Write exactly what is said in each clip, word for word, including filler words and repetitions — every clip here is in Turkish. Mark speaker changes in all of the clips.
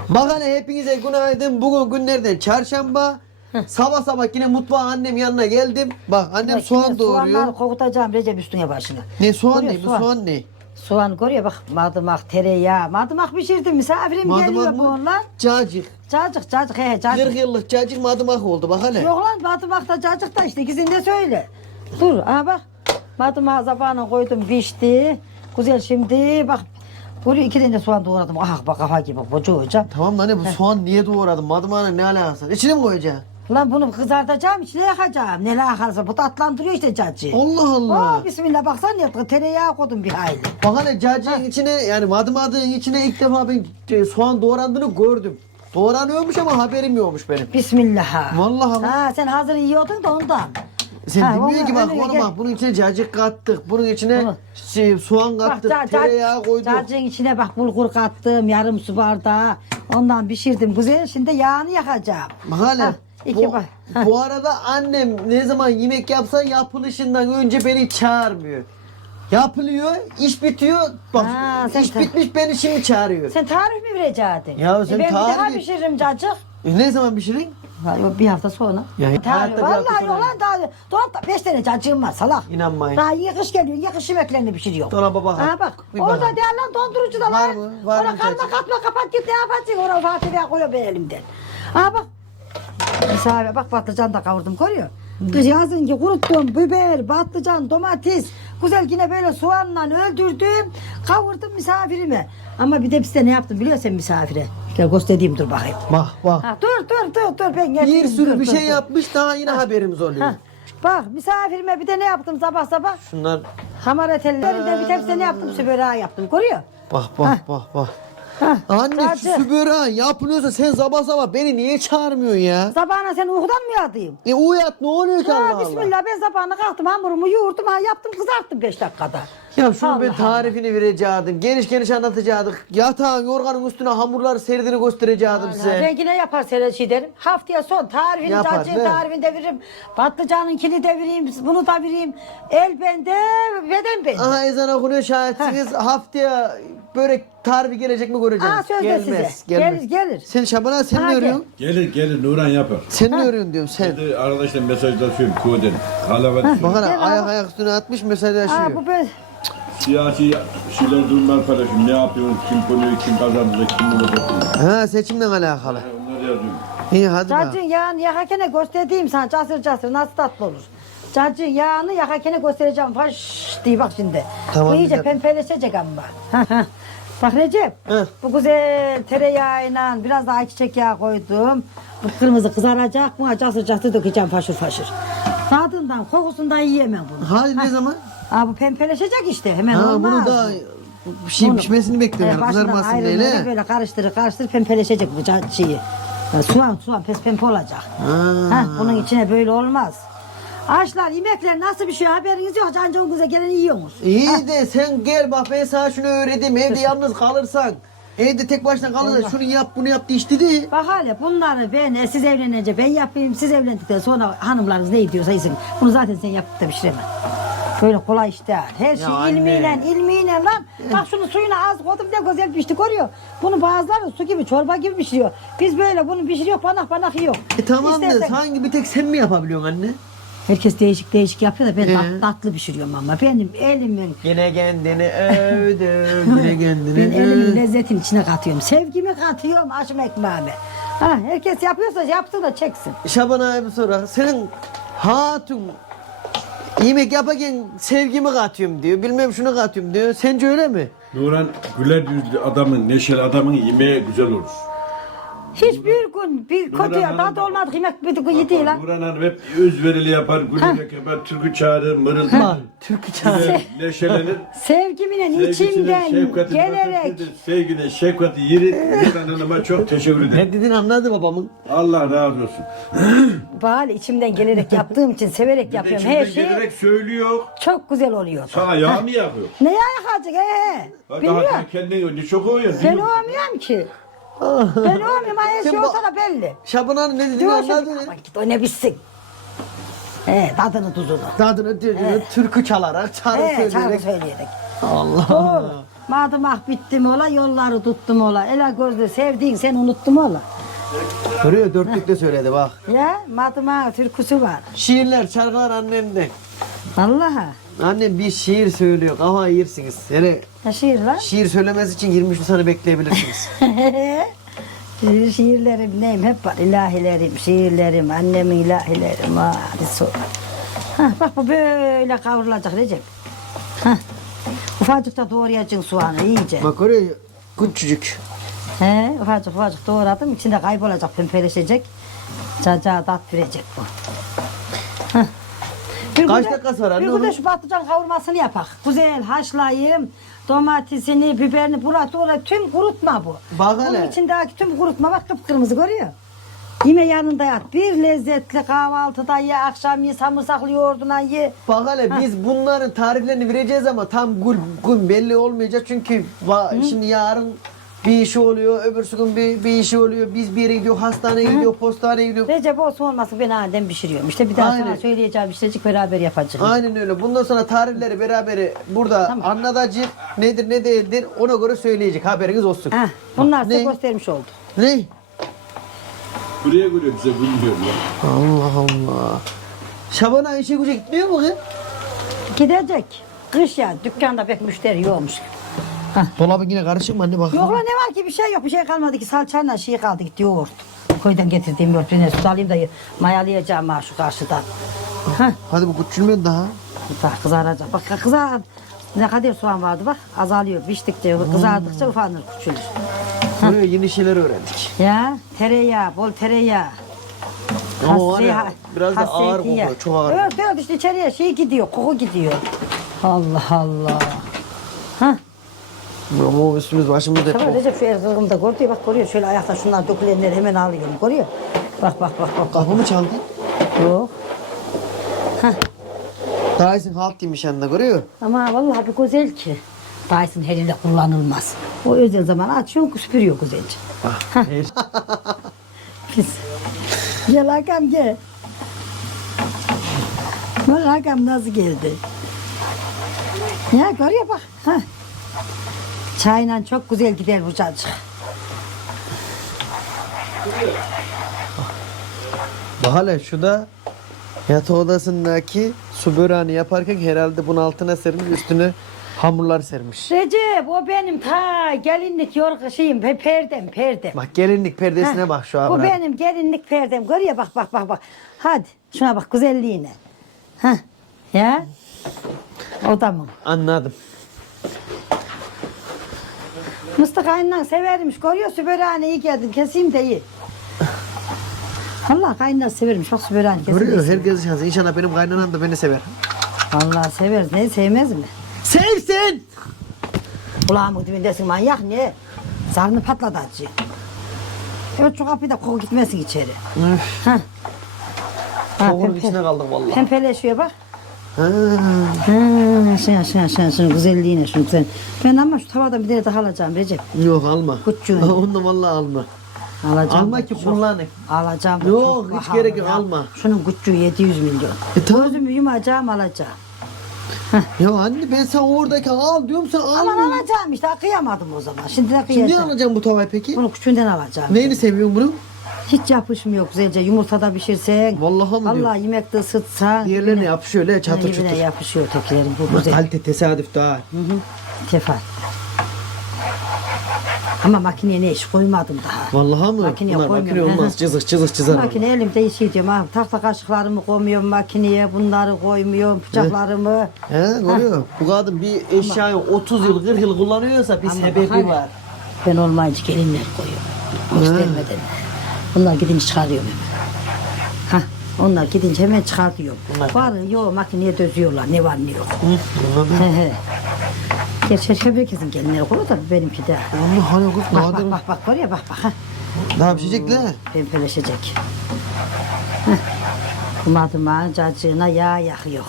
Speaker 1: Bak hele hepinize günaydın. Bugün günlerden çarşamba. Sabah sabah yine mutfağa annem yanına geldim. Bak annem
Speaker 2: Bak,
Speaker 1: soğan
Speaker 2: şimdi
Speaker 1: doğuruyor.
Speaker 2: Soğanları kovutacağım Recep üstüne başına.
Speaker 1: Ne soğan
Speaker 2: Görüyor,
Speaker 1: ne? Bu soğan ne?
Speaker 2: Soğan görüyor bak, madımak, tereyağı. Madımak pişirdim, misafirim geliyor
Speaker 1: Madımak
Speaker 2: bu
Speaker 1: mı?
Speaker 2: onlar.
Speaker 1: Cacık.
Speaker 2: Cacık cacık he
Speaker 1: kırk
Speaker 2: cacık.
Speaker 1: yıllık cacık madımak oldu bak hele.
Speaker 2: Yok lan madımak da cacık da işte ikisini de söyle. Dur aha bak. Madımağı zabağına koydum pişti. Güzel şimdi bak. Buraya iki tane de soğan doğradım. Ah bak kafa gibi koca koca.
Speaker 1: Tamam lan ne bu soğan niye doğradın? Madımağına ne alakası? İçine mi koyacaksın?
Speaker 2: Lan bunu kızartacağım içine yakacağım. Ne alakası bu tatlandırıyor işte cacığı.
Speaker 1: Allah Allah.
Speaker 2: Oh, bismillah baksana ya tereyağı koydum bir hayli.
Speaker 1: Bak hele cacığın içine yani madımağın içine ilk defa ben e, soğan doğrandığını gördüm. Doğranıyormuş ama haberim yokmuş benim.
Speaker 2: Bismillah.
Speaker 1: Vallahi bak.
Speaker 2: Ha sen hazır yiyordun da ondan.
Speaker 1: Sen
Speaker 2: Ha,
Speaker 1: bilmiyorsun ki bak
Speaker 2: öyle
Speaker 1: oğlum
Speaker 2: gel.
Speaker 1: bak bunun içine cacık kattık. Bunun içine
Speaker 2: Bunu.
Speaker 1: şey, soğan
Speaker 2: Bak
Speaker 1: kattık.
Speaker 2: ca- ca-
Speaker 1: tereyağı koyduk.
Speaker 2: cacığın içine bak bulgur kattım yarım su bardağı. Ondan pişirdim güzel. Şimdi yağını yakacağım.
Speaker 1: Bak hele.
Speaker 2: Ha, iki
Speaker 1: Bu,
Speaker 2: bak.
Speaker 1: bu arada annem ne zaman yemek yapsa yapılışından önce beni çağırmıyor. Yapılıyor, iş bitiyor. Bak
Speaker 2: Ha, sen
Speaker 1: iş
Speaker 2: ta-
Speaker 1: bitmiş beni şimdi çağırıyor.
Speaker 2: Sen tarif mi verecektin?
Speaker 1: Ya sen
Speaker 2: E ben bir
Speaker 1: tarif-
Speaker 2: daha pişiririm cacık.
Speaker 1: E, ne zaman pişirin?
Speaker 2: Ha, yok, bir hafta sonra.
Speaker 1: Ya, hayatta
Speaker 2: tarif.
Speaker 1: bir hafta
Speaker 2: Vallahi
Speaker 1: sonra.
Speaker 2: yok lan daha dolapta beş tane cacığım var salak.
Speaker 1: İnanmayın.
Speaker 2: Daha yakış geliyor yakış yemeklerini pişiriyor.
Speaker 1: Dolaba bak.
Speaker 2: Ha bak
Speaker 1: Bir
Speaker 2: orada
Speaker 1: bakalım.
Speaker 2: değil lan dondurucu da
Speaker 1: Var
Speaker 2: var.
Speaker 1: mı? Var
Speaker 2: Ona
Speaker 1: mı
Speaker 2: kalma
Speaker 1: cacık?
Speaker 2: katma kapat git ne yapacaksın? Ona Fatih'e koyuyor ben elimden. Ha bak. Misafir bak patlıcan da kavurdum görüyor. Kız yazın ki kuruttum biber, patlıcan, domates. Güzel yine böyle soğanla öldürdüm. Kavurdum misafirime. Ama bir de size ne yaptım biliyor musun misafire? Gel göstereyim dur bakayım.
Speaker 1: Bak bak.
Speaker 2: Ha, dur dur dur dur ben
Speaker 1: Bir
Speaker 2: getireyim.
Speaker 1: sürü
Speaker 2: dur,
Speaker 1: bir
Speaker 2: dur,
Speaker 1: şey
Speaker 2: dur.
Speaker 1: yapmış daha yine haberimiz oluyor.
Speaker 2: Ha, bak misafirime bir de ne yaptım sabah sabah?
Speaker 1: Şunlar
Speaker 2: Hamaret ellerinden bir tepsi ne yaptım sübera yaptım görüyor.
Speaker 1: bak bak bak bak.
Speaker 2: Ha,
Speaker 1: Anne şu
Speaker 2: cacık.
Speaker 1: sübüra yapılıyorsa sen sabah sabah beni niye çağırmıyorsun ya?
Speaker 2: Sabahına sen uykudan mı yatayım?
Speaker 1: E uyat ne oluyor ki Allah
Speaker 2: Ha,
Speaker 1: Allah?
Speaker 2: bismillah ben sabahına kalktım hamurumu yoğurdum ha yaptım kızarttım beş dakikada.
Speaker 1: Ya şunu
Speaker 2: Allah
Speaker 1: ben
Speaker 2: Allah.
Speaker 1: tarifini verecektim. Geniş geniş anlatacaktık. Yatağın yorganın üstüne hamurları serdiğini gösterecektim size.
Speaker 2: Ben yine yapar seyret şey derim. Haftaya son tarifini,
Speaker 1: Yapar,
Speaker 2: cacığın
Speaker 1: değil mi?
Speaker 2: tarifini de veririm. Patlıcanınkini de vereyim, bunu da vereyim. El bende, beden bende.
Speaker 1: Aha ezan okunuyor şahitsiniz. Haftaya börek tarifi gelecek mi göreceğiz.
Speaker 2: Aa, sözde
Speaker 1: gelmez,
Speaker 2: size.
Speaker 1: Gelmez.
Speaker 2: Gelir, gelir.
Speaker 1: Sen Şaban abi sen
Speaker 2: Ha,
Speaker 1: ne
Speaker 2: gel.
Speaker 1: örüyorsun?
Speaker 3: Gelir gelir Nuran yapar.
Speaker 1: Sen ne örüyorsun diyorum sen.
Speaker 3: Dedi arkadaşlar mesajlaşıyorum köyden. Halavet
Speaker 1: Bak
Speaker 3: söylüyor.
Speaker 1: hala
Speaker 2: Gel
Speaker 1: ayak
Speaker 2: abi.
Speaker 1: ayak üstüne atmış
Speaker 2: Aa,
Speaker 1: mesajlaşıyor.
Speaker 2: bu böyle.
Speaker 3: Siyasi şeyler durumlar paylaşıyorum. Ne yapıyorsun? Kim konuyor? Kim kazanacak? Kim olacak?
Speaker 1: Ha seçimle alakalı.
Speaker 3: Onları yazıyorum.
Speaker 1: İyi hadi bak.
Speaker 2: Cacığın yağını yakakene göstereyim sana casır casır nasıl tatlı olur. Cacığın yağını yakakene göstereceğim. Faş diye bak şimdi.
Speaker 1: Tamam,
Speaker 2: Bu iyice
Speaker 1: güzel.
Speaker 2: pembeleşecek ama. Hah, hah. Bak Recep,
Speaker 1: Heh.
Speaker 2: bu güzel tereyağıyla biraz daha ayçiçek yağı koydum. Bu kırmızı kızaracak mı? Casır casır dökeceğim faşır faşır. Tadından, kokusundan yiyemem bunu.
Speaker 1: Hadi ne zaman?
Speaker 2: Aa, bu pembeleşecek işte hemen
Speaker 1: Ha
Speaker 2: olmaz.
Speaker 1: bunu da bir şey
Speaker 2: Bunu-
Speaker 1: pişmesini bekliyorum
Speaker 2: He,
Speaker 1: yani
Speaker 2: başından
Speaker 1: kızarmasın
Speaker 2: ayrılınca
Speaker 1: diye.
Speaker 2: Böyle karıştırır karıştırır pembeleşecek bu ca- şeyi. Ya, soğan soğan pes pembe olacak.
Speaker 1: Ha.
Speaker 2: Ha, bunun içine böyle olmaz. Aşlar yemekler nasıl bir şey haberiniz yok. Cancığınıza geleni yiyorsunuz.
Speaker 1: İyi de sen gel bak ben sana şunu öğreteyim. Evde yalnız kalırsan. Evde tek başına kalırsan
Speaker 2: Eyvah.
Speaker 1: şunu yap bunu yap diye işte dedi.
Speaker 2: Bak hele bunları ben e, siz evlenince ben yapayım. Siz evlendikten sonra hanımlarınız ne diyorsa yesin. Bunu zaten sen yapıp da pişiremem. Böyle kolay iş değil. Her şey
Speaker 1: anne.
Speaker 2: ilmiyle, ilmiyle lan. Bak şunu suyuna az koydum ne güzel pişti görüyor. Bunu bazıları su gibi, çorba gibi pişiriyor. Biz böyle bunu pişiriyor, panak panak yiyor.
Speaker 1: E tamam da
Speaker 2: İstersen-
Speaker 1: sanki bir tek sen mi yapabiliyorsun anne?
Speaker 2: Herkes değişik değişik yapıyor da ben
Speaker 1: Ee?
Speaker 2: tat- tatlı pişiriyorum ama benim elimin
Speaker 1: Yine kendini övdün. Yine kendini
Speaker 2: ben elimin
Speaker 1: övdün.
Speaker 2: lezzetini içine katıyorum. Sevgimi katıyorum aşım ekmeğime. Ha, herkes yapıyorsa yapsın da çeksin.
Speaker 1: Şaban abi sonra senin hatun yemek yaparken sevgimi katıyorum diyor. Bilmem şunu katıyorum diyor. Sence öyle mi?
Speaker 3: Nuran güler yüzlü adamın, neşeli adamın yemeği güzel olur.
Speaker 2: Hiçbir gün bir
Speaker 3: Nurhan
Speaker 2: kötü
Speaker 3: Hanım-
Speaker 2: tadı olmadı yemek bir gün yedi lan.
Speaker 3: Nuran Hanım hep özverili yapar, gülerek yapar, türkü çağırır, mırıldanır.
Speaker 1: Bak Türk çağır.
Speaker 3: Güler, neşelenir.
Speaker 2: Sevgimle
Speaker 3: Sevgisine,
Speaker 2: içimden
Speaker 3: şefkatine,
Speaker 2: gelerek
Speaker 3: sevgine, şefkati yeri Nuran Hanım'a çok teşekkür ederim.
Speaker 1: Ne dedin anladı babamın.
Speaker 3: Allah razı olsun.
Speaker 2: bari içimden gelerek yaptığım için severek
Speaker 3: Bir de
Speaker 2: yapıyorum her
Speaker 3: içinden
Speaker 2: şey
Speaker 3: gelerek söylüyor.
Speaker 2: çok güzel oluyor.
Speaker 3: Sana yağ mı yakıyor?
Speaker 2: Ne yakacak he he.
Speaker 3: Bak
Speaker 2: Biliyor.
Speaker 3: daha kendin ne çok oluyor.
Speaker 2: Ben olmuyorum ki. Ben olmuyorum her
Speaker 1: Sen
Speaker 2: şey
Speaker 1: bu-
Speaker 2: olsa da belli.
Speaker 1: Şaban abi ne dediğini
Speaker 2: Diyor
Speaker 1: anladı.
Speaker 2: şimdi aman git o ne bitsin. He tadını tuzunu.
Speaker 1: Tadını diyor, diyor, türkü çalarak, çağrı
Speaker 2: He çarpı
Speaker 1: söyleyerek.
Speaker 2: söyleyerek.
Speaker 1: Allah
Speaker 2: Doğru.
Speaker 1: Allah.
Speaker 2: Madımak bittim ola, yolları tuttum ola. Ela gözlü sevdiğin seni unuttum ola.
Speaker 1: Görüyor dörtlükte söyledi bak.
Speaker 2: Ya madımak türküsü var.
Speaker 1: Şiirler, şarkılar annemden.
Speaker 2: Vallahi.
Speaker 1: Annem bir şiir söylüyor, kafayı yersiniz. Yani
Speaker 2: Ne şiir lan?
Speaker 1: şiir söylemesi için yirmi üç sene bekleyebilirsiniz.
Speaker 2: Şiirlerim neyim hep var. İlahilerim, şiirlerim, annemin ilahilerim. Hadi sor. Hah, bak bu böyle kavrulacak Recep. Hah. Ufacık da doğrayacaksın soğanı iyice.
Speaker 1: Bak oraya küçücük.
Speaker 2: He, ufacık ufacık doğradım. İçinde kaybolacak, pembeleşecek. Cacağı tat verecek bu. Hah. Bir
Speaker 1: Kaç
Speaker 2: gün de-
Speaker 1: dakikası var anne
Speaker 2: Bir gün de
Speaker 1: onun?
Speaker 2: şu patlıcan kavurmasını yapak. Güzel haşlayayım. Domatesini, biberini, bulat oraya tüm kurutma bu.
Speaker 1: Bak
Speaker 2: Bunun
Speaker 1: hele.
Speaker 2: içindeki tüm kurutma bak kıpkırmızı görüyor. Yine yanında yat. Bir lezzetli kahvaltıda ye, akşam ye, samırsaklı yoğurduna ye.
Speaker 1: Bak hele biz bunların tariflerini vereceğiz ama tam gün, gün belli olmayacak çünkü va- şimdi yarın bir işi oluyor, öbürsü gün bir, bir işi oluyor. Biz bir yere gidiyor, hastaneye gidiyor, postaneye gidiyor.
Speaker 2: Recep olsun olmasın ben annem pişiriyorum. İşte bir daha
Speaker 1: Aynen.
Speaker 2: sana söyleyeceğim işlecik beraber yapacağız.
Speaker 1: Aynen öyle. Bundan sonra tarifleri beraber burada
Speaker 2: Tamam.
Speaker 1: anlatacak. Nedir ne değildir ona göre söyleyecek. Haberiniz olsun.
Speaker 2: Heh, bunlar size
Speaker 1: Ne?
Speaker 2: göstermiş oldu.
Speaker 1: Ne?
Speaker 3: Buraya göre bize bilmiyorum ya.
Speaker 1: Allah Allah. Şaban'a işe güce gitmiyor mu kız?
Speaker 2: Gidecek. Kış ya dükkanda pek müşteri yokmuş.
Speaker 1: Dolabı yine karışık mı anne bak.
Speaker 2: Yok lan ne var ki bir şey yok bir şey kalmadı ki salçayla şey kaldı gitti yoğurt. Köyden getirdiğim yoğurt birine süt alayım da mayalayacağım ha şu karşıdan. Hah,
Speaker 1: Hadi bu küçülmüyor daha.
Speaker 2: bak kızaracak. Bak kızar. Ne kadar soğan vardı bak azalıyor piştikçe kızardıkça ufanır küçülür.
Speaker 1: Buraya yeni şeyler öğrendik.
Speaker 2: Ya tereyağı bol tereyağı.
Speaker 1: Ama var ya,
Speaker 2: Hasri-
Speaker 1: biraz da ağır
Speaker 2: hasreti ya.
Speaker 1: kokuyor, çok ağır.
Speaker 2: Evet evet işte içeriye şey gidiyor koku gidiyor. Allah Allah. Hah.
Speaker 1: Ama üstümüz başımız hep
Speaker 2: Tamam
Speaker 1: bok.
Speaker 2: Recep şu erzağımda görüyor bak görüyor şöyle ayakta şunlar dökülenleri hemen alıyorum görüyor. Bak bak bak bak.
Speaker 1: Kapı mı çaldı?
Speaker 2: Yok.
Speaker 1: Daha iyisin halt demiş yanında görüyor.
Speaker 2: Ama vallahi bir güzel ki. Dyson her yerde kullanılmaz. O özel zaman açıyor süpürüyor güzelce.
Speaker 1: Ah,
Speaker 2: Pis. Gel Hakan gel. Bak Hakan nasıl geldi. Ya görüyor bak. Ha. Çayla çok güzel gider bu cacık.
Speaker 1: Bak hele şu da yatak odasındaki su böreğini yaparken herhalde bunun altına sermiş üstüne hamurlar sermiş.
Speaker 2: Recep o benim ta gelinlik yorgu şeyim pe- perdem perdem.
Speaker 1: Bak gelinlik perdesine
Speaker 2: Ha,
Speaker 1: bak şu an.
Speaker 2: Bu benim gelinlik perdem. Görüyor bak bak bak bak. Hadi şuna bak güzelliğine. Ha. Ya. O da mı?
Speaker 1: Anladım.
Speaker 2: Mıstık ayından severmiş. Görüyor sübörane iyi geldin. Keseyim de iyi. Allah kayından severmiş. Bak sübörane kesin.
Speaker 1: Görüyor
Speaker 2: de
Speaker 1: herkes şansı. İnşallah benim kaynanam da beni sever.
Speaker 2: Allah sever. Ne sevmez mi?
Speaker 1: Sevsin!
Speaker 2: Kulağımın dibindesin manyak ne? Zarını patladı acı. Evet şu kapıyı da koku gitmesin içeri.
Speaker 1: Üf,
Speaker 2: Ha. Ha,
Speaker 1: kokunun
Speaker 2: pempe-
Speaker 1: içine kaldım vallahi.
Speaker 2: Pempeleşiyor bak.
Speaker 1: Ha.
Speaker 2: Ha, şuna şuna şuna şuna güzelliğine şunu güzel. Ben ama şu tavadan bir tane daha alacağım Recep.
Speaker 1: Yok alma.
Speaker 2: Küçüğünü.
Speaker 1: Onu vallahi alma.
Speaker 2: Alacağım.
Speaker 1: Alma ki
Speaker 2: Çok.
Speaker 1: kullanayım.
Speaker 2: Alacağım. da
Speaker 1: Yok,
Speaker 2: çok
Speaker 1: hiç
Speaker 2: pahalı
Speaker 1: gerek yok,
Speaker 2: ya.
Speaker 1: alma.
Speaker 2: Şunun küçüğü yedi yüz milyon.
Speaker 1: E tamam.
Speaker 2: Gözümü yumacağım alacağım.
Speaker 1: Ya anne ben sen oradaki al diyorum sen
Speaker 2: Aman
Speaker 1: alma.
Speaker 2: alacağım işte kıyamadım o zaman. Şimdi de
Speaker 1: Şimdi ne
Speaker 2: kıyacağım.
Speaker 1: alacaksın bu tavayı peki?
Speaker 2: Bunu küçüğünden alacağım.
Speaker 1: Neyini seviyorsun bunun?
Speaker 2: Hiç yapışmıyor güzelce. Yumurtada pişirsen.
Speaker 1: Vallahi mi diyorsun?
Speaker 2: Allah yemekte ısıtsan.
Speaker 1: Diğerlerine yapışıyor öyle çatır
Speaker 2: Birbirine
Speaker 1: çutur.
Speaker 2: yapışıyor tekilerin. Bu
Speaker 1: Bak,
Speaker 2: güzel.
Speaker 1: kalite tesadüf daha.
Speaker 2: Hı hı. Tefal. Ama makineye ne iş koymadım daha.
Speaker 1: Vallahi mı?
Speaker 2: Makineye
Speaker 1: Bunlar
Speaker 2: koymuyorum.
Speaker 1: makine
Speaker 2: Hı hı.
Speaker 1: olmaz. Cızık cızık çizer.
Speaker 2: Makine elimde işi diyorum ha. Tahta kaşıklarımı koymuyorum makineye. Bunları koymuyorum. Bıçaklarımı.
Speaker 1: He görüyor. Bu kadın bir eşyayı otuz yıl kırk yıl kullanıyorsa bir
Speaker 2: Ama
Speaker 1: sebebi
Speaker 2: bak,
Speaker 1: var.
Speaker 2: Ben olmayınca gelinler koyuyorum. Göstermeden. Bunlar gidince çıkarıyorum hemen. Hah. Onlar gidince hemen çıkartıyorum.
Speaker 1: Bunlar-
Speaker 2: Varın yok makineye dözüyorlar. Ne var ne yok.
Speaker 1: Hı, anladım.
Speaker 2: He he. Gerçi herkesin gelinleri koyuyor da benimki de.
Speaker 1: Allah hani kız
Speaker 2: Bak
Speaker 1: nadir.
Speaker 2: bak bak bak var ya bak bak ha.
Speaker 1: Daha pişecek la.
Speaker 2: Pempeleşecek. Heh. Kumadıma cacığına yağ yakıyor.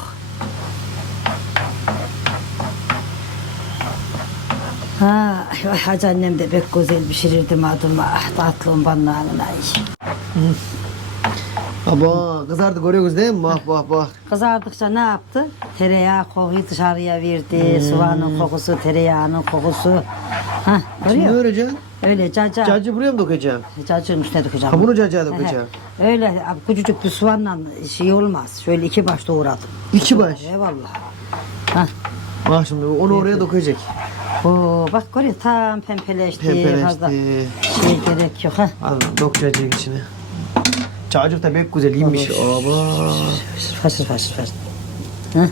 Speaker 2: Ha, ay, hacı annem de pek güzel pişirirdi madıma. Ah, tatlı banağına.
Speaker 1: Aba kızardı görüyoruz değil mi? Bak bak bak.
Speaker 2: Kızardıkça ne yaptı? Tereyağı kokuyu dışarıya verdi. Soğanın kokusu, tereyağının kokusu. Hah,
Speaker 1: Şimdi ne
Speaker 2: görüyor.
Speaker 1: öğreceksin?
Speaker 2: Öyle caca.
Speaker 1: Cacı buraya mı dökeceksin?
Speaker 2: Cacığın üstüne dökeceğim.
Speaker 1: Ha, bunu cacığa
Speaker 2: He he.
Speaker 1: dökeceksin.
Speaker 2: Öyle abi, küçücük bir soğanla şey olmaz. Şöyle iki baş doğradım.
Speaker 1: İki baş.
Speaker 2: Eyvallah. Hah.
Speaker 1: Bak şimdi onu oraya dökecek.
Speaker 2: Oo, bak görüyor tam pembeleşti.
Speaker 1: Pembeleşti.
Speaker 2: Fazla şey gerek yok ha.
Speaker 1: Al dök cacığın içine. Cacık da pek güzel iyiymiş. Aba.
Speaker 2: Faşır faşır faşır. Hı?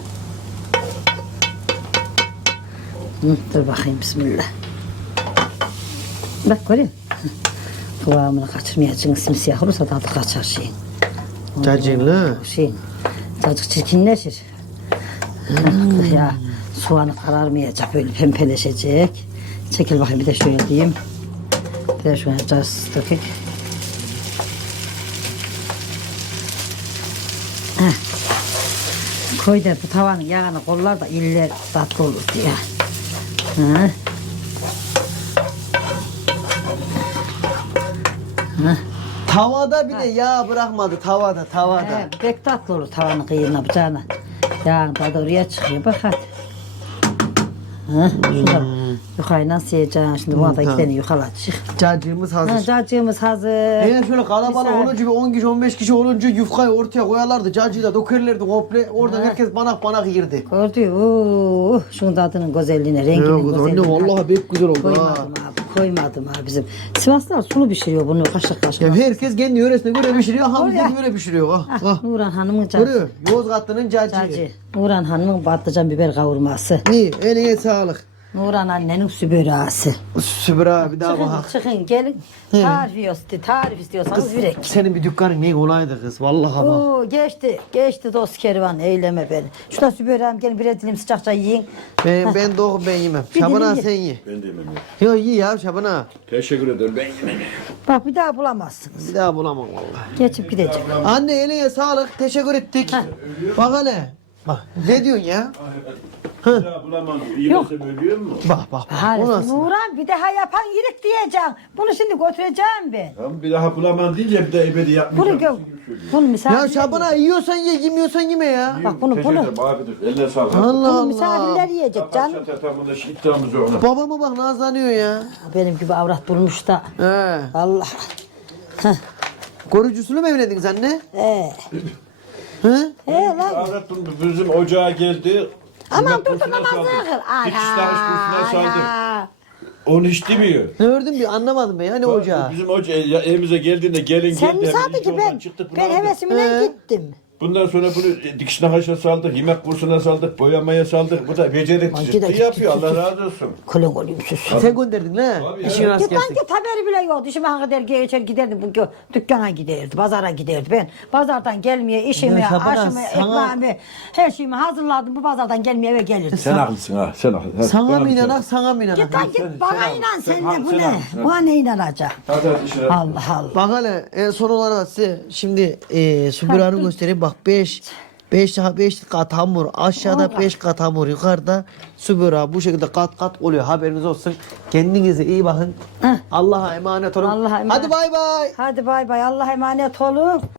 Speaker 2: Hı, dur bakayım bismillah. Bak görüyor musun? Kıvamını kaçırmayacaksın. Simsiyah olursa tadı kaçar şeyin.
Speaker 1: Cacığınla.
Speaker 2: Şeyin. Cacık çirkinleşir. Hmm. Ya soğanı kararmayacak böyle pembeleşecek. Çekil bakayım bir de şöyle diyeyim. Bir de şöyle biraz dökük. Heh. Koy da bu tavanın yağını kollar da iller tatlı olur diye. Hı.
Speaker 1: Tavada bile yağ bırakmadı tavada tavada.
Speaker 2: He, pek tatlı olur tavanın kıyığına bıçağına. Yağın tadı oraya çıkıyor bak hadi. Hı, şunları yukayla sıyacağım. Şimdi buna da iki
Speaker 1: Hı,
Speaker 2: tane yukalatacak.
Speaker 1: Cacığımız
Speaker 2: Ha,
Speaker 1: hazır.
Speaker 2: cacığımız hazır.
Speaker 1: Eğer şöyle kalabalık
Speaker 2: Misal-
Speaker 1: olunca bir on kişi on beş kişi olunca yufkayı ortaya koyarlardı. Cacığı da dökerlerdi komple. Oradan herkes banak banak yerdi.
Speaker 2: Gördün mü? Şunun tadının güzelliğine, renginin
Speaker 1: Ya, anne
Speaker 2: güzelliğine.
Speaker 1: vallahi pek güzel oldu ha.
Speaker 2: Koymadım abi, koymadım abi bizim. Sivaslılar sulu pişiriyor bunu kaşık kaşık.
Speaker 1: Ya herkes kendi yöresine göre pişiriyor. Hamdi
Speaker 2: Oraya.
Speaker 1: de göre pişiriyor. Ah,
Speaker 2: Ah,
Speaker 1: ah.
Speaker 2: Nurhan Hanım'ın cacığı.
Speaker 1: Görüyor. Yozgatlı'nın cacığı.
Speaker 2: Cacı. Nurhan Hanım'ın patlıcan biber kavurması.
Speaker 1: İyi, eline sağlık.
Speaker 2: Nurhan annenin sübürası.
Speaker 1: Süper abi daha
Speaker 2: Çıkın,
Speaker 1: bak.
Speaker 2: çıkın gelin. Tarif, istiyor, tarif istiyorsanız virek.
Speaker 1: Senin bir dükkanın ne olaydı kız. Vallahi bak.
Speaker 2: Oo, geçti, geçti dost kervan, eyleme beni. Şurada sübürem, gelin bir dilim sıcakça yiyin.
Speaker 1: Ben, ben doğum ben yemem.
Speaker 2: Bir
Speaker 1: Şabana
Speaker 2: dilim
Speaker 1: sen
Speaker 2: ye.
Speaker 1: ye.
Speaker 3: Ben de yemem ya.
Speaker 1: Yok iyi ya Şabana.
Speaker 3: Teşekkür ederim. Ben yemem.
Speaker 2: Bak bir daha bulamazsınız.
Speaker 1: Bir daha bulamam vallahi.
Speaker 2: Geçip gidecek.
Speaker 1: Anne eline sağlık. Teşekkür ettik. Bak hele. Bak ne diyorsun ya?
Speaker 3: Bir daha bulamam. İyi
Speaker 2: Yok.
Speaker 3: desem ölüyor mu?
Speaker 1: Bak bak bak.
Speaker 2: Hayır,
Speaker 1: O nasıl?
Speaker 2: Nurhan bir daha yapan yirik diyeceğim. Bunu şimdi götüreceğim ben.
Speaker 3: Tamam bir daha bulamam deyince bir de ebedi
Speaker 2: Bunu
Speaker 3: yapmayacağım.
Speaker 2: gör. Bunu misafirler
Speaker 1: Ya Şabana yiyorsan ye, yemiyorsan yeme ya.
Speaker 2: Bak bunu-
Speaker 3: Teşekkür
Speaker 2: bunu-
Speaker 3: ederim abidir. Eline sağlık.
Speaker 1: Allah
Speaker 2: Bunu
Speaker 1: Allah.
Speaker 2: misafirler yiyecek canım.
Speaker 3: Kapat çatamında iddiamız yok ona.
Speaker 1: Babama bak nazlanıyor ya.
Speaker 2: Benim gibi avrat bulmuş da.
Speaker 1: He.
Speaker 2: Allah. Heh.
Speaker 1: Korucusunu mu evlendiniz anne?
Speaker 2: Ee.
Speaker 1: Hı?
Speaker 2: He lan.
Speaker 3: Avrat bizim ocağa geldi.
Speaker 2: Aman
Speaker 3: Yemek
Speaker 2: dur dur
Speaker 3: kursuna
Speaker 2: namazını
Speaker 3: saldı.
Speaker 2: kıl.
Speaker 3: Dikiş takış kursuna saldı.
Speaker 2: Ana.
Speaker 3: Onu hiç demiyor.
Speaker 1: Ne gördün bir anlamadım ben. Hani ocağı.
Speaker 3: Bizim hoca ya- evimize geldiğinde gelin
Speaker 2: Sen
Speaker 3: geldi.
Speaker 2: mi
Speaker 3: hemen
Speaker 2: sandın
Speaker 3: ilk
Speaker 2: ki
Speaker 3: oradan
Speaker 2: ben,
Speaker 3: çıktık, bunu
Speaker 2: ben
Speaker 3: aldık.
Speaker 2: hevesimle
Speaker 1: He.
Speaker 2: gittim.
Speaker 3: Bundan sonra bunu dikiş nakışa saldık, yemek kursuna saldık, boyamaya saldık. Bu da becerikli
Speaker 2: Ay,
Speaker 3: ciddi
Speaker 2: gidecek,
Speaker 3: yapıyor.
Speaker 2: gidecek.
Speaker 3: Allah razı olsun.
Speaker 2: Kulun olayım sus.
Speaker 1: Sen gönderdin la.
Speaker 3: Tabii ya.
Speaker 1: İşin rast
Speaker 2: Git lan
Speaker 1: gelsin.
Speaker 2: git haberi bile yok. İşime hangi dergiye geçer giderdi. Bu gö- dükkana giderdi. Pazara giderdi. Ben pazardan gelmeye işimi,
Speaker 1: Ya Şaban,
Speaker 2: aşımı,
Speaker 1: sana-
Speaker 2: ekmeğimi, her şeyimi hazırladım. Bu pazardan gelmeye eve gelirdi.
Speaker 3: Sen haklısın ha, sen haklısın.
Speaker 1: Sana
Speaker 3: Bana
Speaker 1: mı
Speaker 3: bir şey-
Speaker 1: inanak sana mı inanak?
Speaker 2: Git lan git
Speaker 3: sen-
Speaker 2: bana
Speaker 3: sen-
Speaker 2: inan
Speaker 3: sen-
Speaker 2: sen
Speaker 3: sen-
Speaker 2: de bu
Speaker 3: sen-
Speaker 2: ne?
Speaker 3: sen-
Speaker 2: Bana ne inanacak?
Speaker 3: Hadi hadi işine.
Speaker 2: Allah Allah.
Speaker 1: Bak hele en son olarak size şimdi e, Sübüran'ı göstereyim. Bak beş beş daha beş kat hamur. Aşağıda
Speaker 2: Allah.
Speaker 1: beş kat hamur. Yukarıda Sübüra bu şekilde kat kat oluyor. Haberiniz olsun. Kendinize iyi bakın.
Speaker 2: Heh.
Speaker 1: Allah'a emanet olun.
Speaker 2: Allah'a emanet.
Speaker 1: Hadi bay bay.
Speaker 2: Hadi bay bay. Allah'a emanet olun.